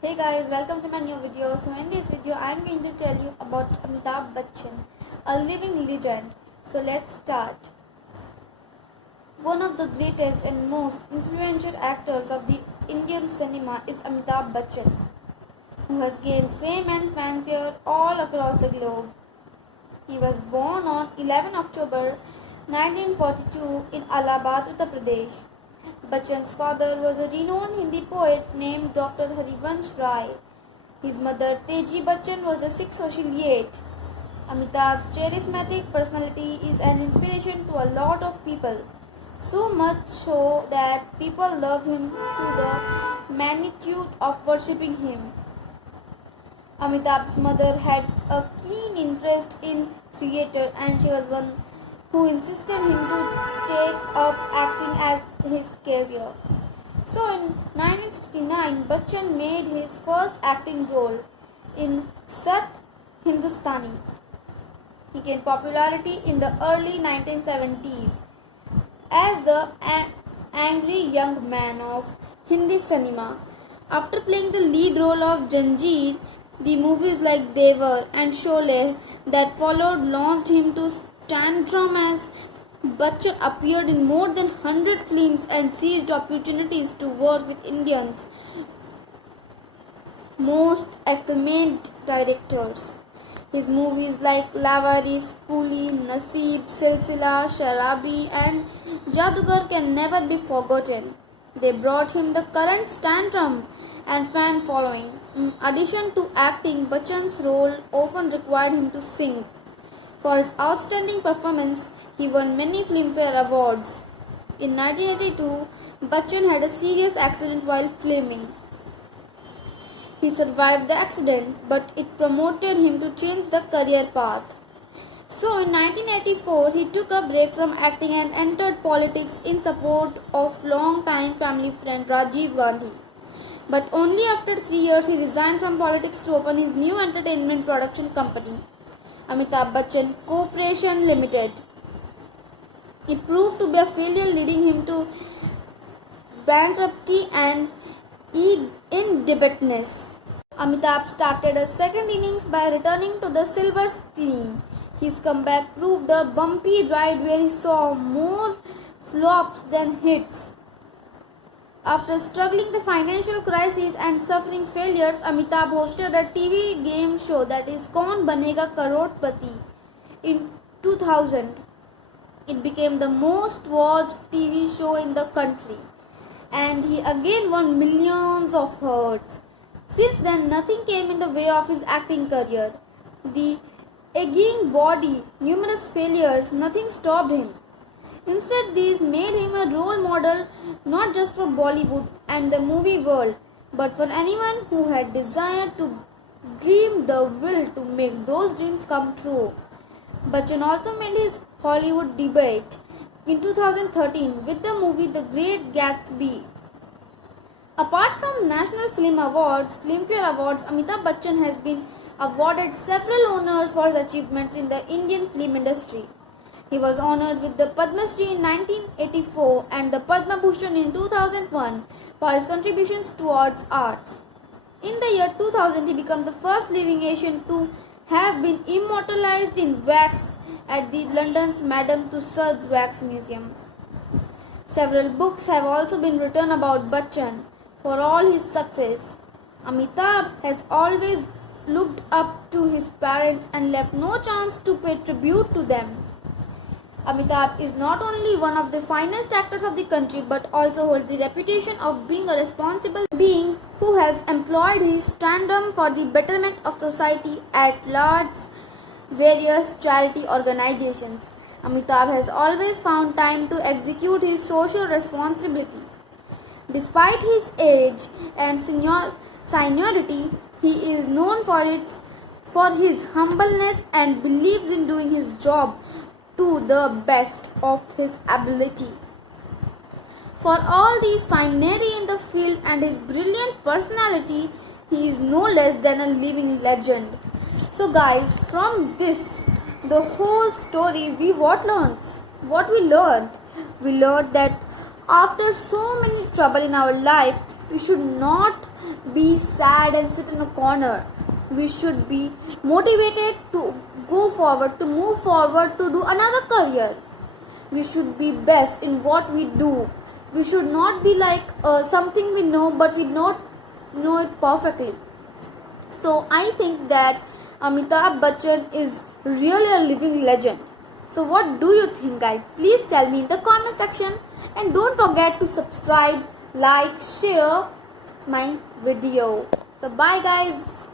Hey guys, welcome to my new video. So in this video, I am going to tell you about Amitabh Bachchan, a living legend. So let's start. One of the greatest and most influential actors of the Indian cinema is Amitabh Bachchan, who has gained fame and fanfare all across the globe. He was born on 11 October 1942 in Allahabad, Uttar Pradesh. Bachchan's father was a renowned Hindi poet named Dr. Harivansh Rai. His mother Teji Bachchan was a Sikh socialite. Amitabh's charismatic personality is an inspiration to a lot of people, so much so that people love him to the magnitude of worshipping him. Amitabh's mother had a keen interest in theatre and she was one who insisted him to take up acting as his career. So in 1969, Bachchan made his first acting role in Sat Hindustani. He gained popularity in the early 1970s as the angry young man of Hindi cinema. After playing the lead role of Janjeer, the movies like Devar and Sholay that followed launched him to stardom as Bachchan appeared in more than 100 films and seized opportunities to work with Indians' most acclaimed directors. His movies like Lawaris, Coolie, Naseeb, Silsila, Sharabi and Jadugar can never be forgotten. They brought him the current stardom and fan following. In addition to acting, Bachchan's role often required him to sing. For his outstanding performance, he won many Filmfare Awards. In 1982, Bachchan had a serious accident while filming. He survived the accident, but it promoted him to change the career path. So in 1984, he took a break from acting and entered politics in support of long-time family friend Rajiv Gandhi. But only after 3 years he resigned from politics to open his new entertainment production company, Amitabh Bachchan Corporation Limited. It proved to be a failure, leading him to bankruptcy and indebtedness. Amitabh started a second innings by returning to the silver screen. His comeback proved the bumpy ride where he saw more flops than hits. After struggling the financial crisis and suffering failures, Amitabh hosted a TV game show that is Kaun Banega Crorepati in 2000. It became the most watched TV show in the country and he again won millions of hearts. Since then, nothing came in the way of his acting career. The aging body, numerous failures, nothing stopped him. Instead, these made him a role model not just for Bollywood and the movie world, but for anyone who had desired to dream the will to make those dreams come true. Bachchan also made his Hollywood debut in 2013 with the movie The Great Gatsby. Apart from National Film Awards, Filmfare Awards, Amitabh Bachchan has been awarded several honors for his achievements in the Indian film industry. He was honored with the Padma Shri in 1984 and the Padma Bhushan in 2001 for his contributions towards arts. In the year 2000, he became the first living Asian to have been immortalized in wax at the London's Madame Tussauds Wax Museum. Several books have also been written about Bachchan. For all his success, Amitabh has always looked up to his parents and left no chance to pay tribute to them. Amitabh is not only one of the finest actors of the country but also holds the reputation of being a responsible being who has employed his tandem for the betterment of society at large, various charity organizations. Amitabh has always found time to execute his social responsibility. Despite his age and seniority, he is known for his humbleness and believes in doing his job to the best of his ability. For all the finery in the field and his brilliant personality, he is no less than a living legend. So guys, from this, the whole story, we learned? We learned that after so many trouble in our life, we should not be sad and sit in a corner. We should be motivated to go forward, to move forward, to do another career. We should be best in what we do. We should not be like something we know but we not know it perfectly. So I think that Amitabh Bachchan is really a living legend. So what do you think, guys? Please tell me in the comment section, and don't forget to subscribe, like, share my video. So bye guys.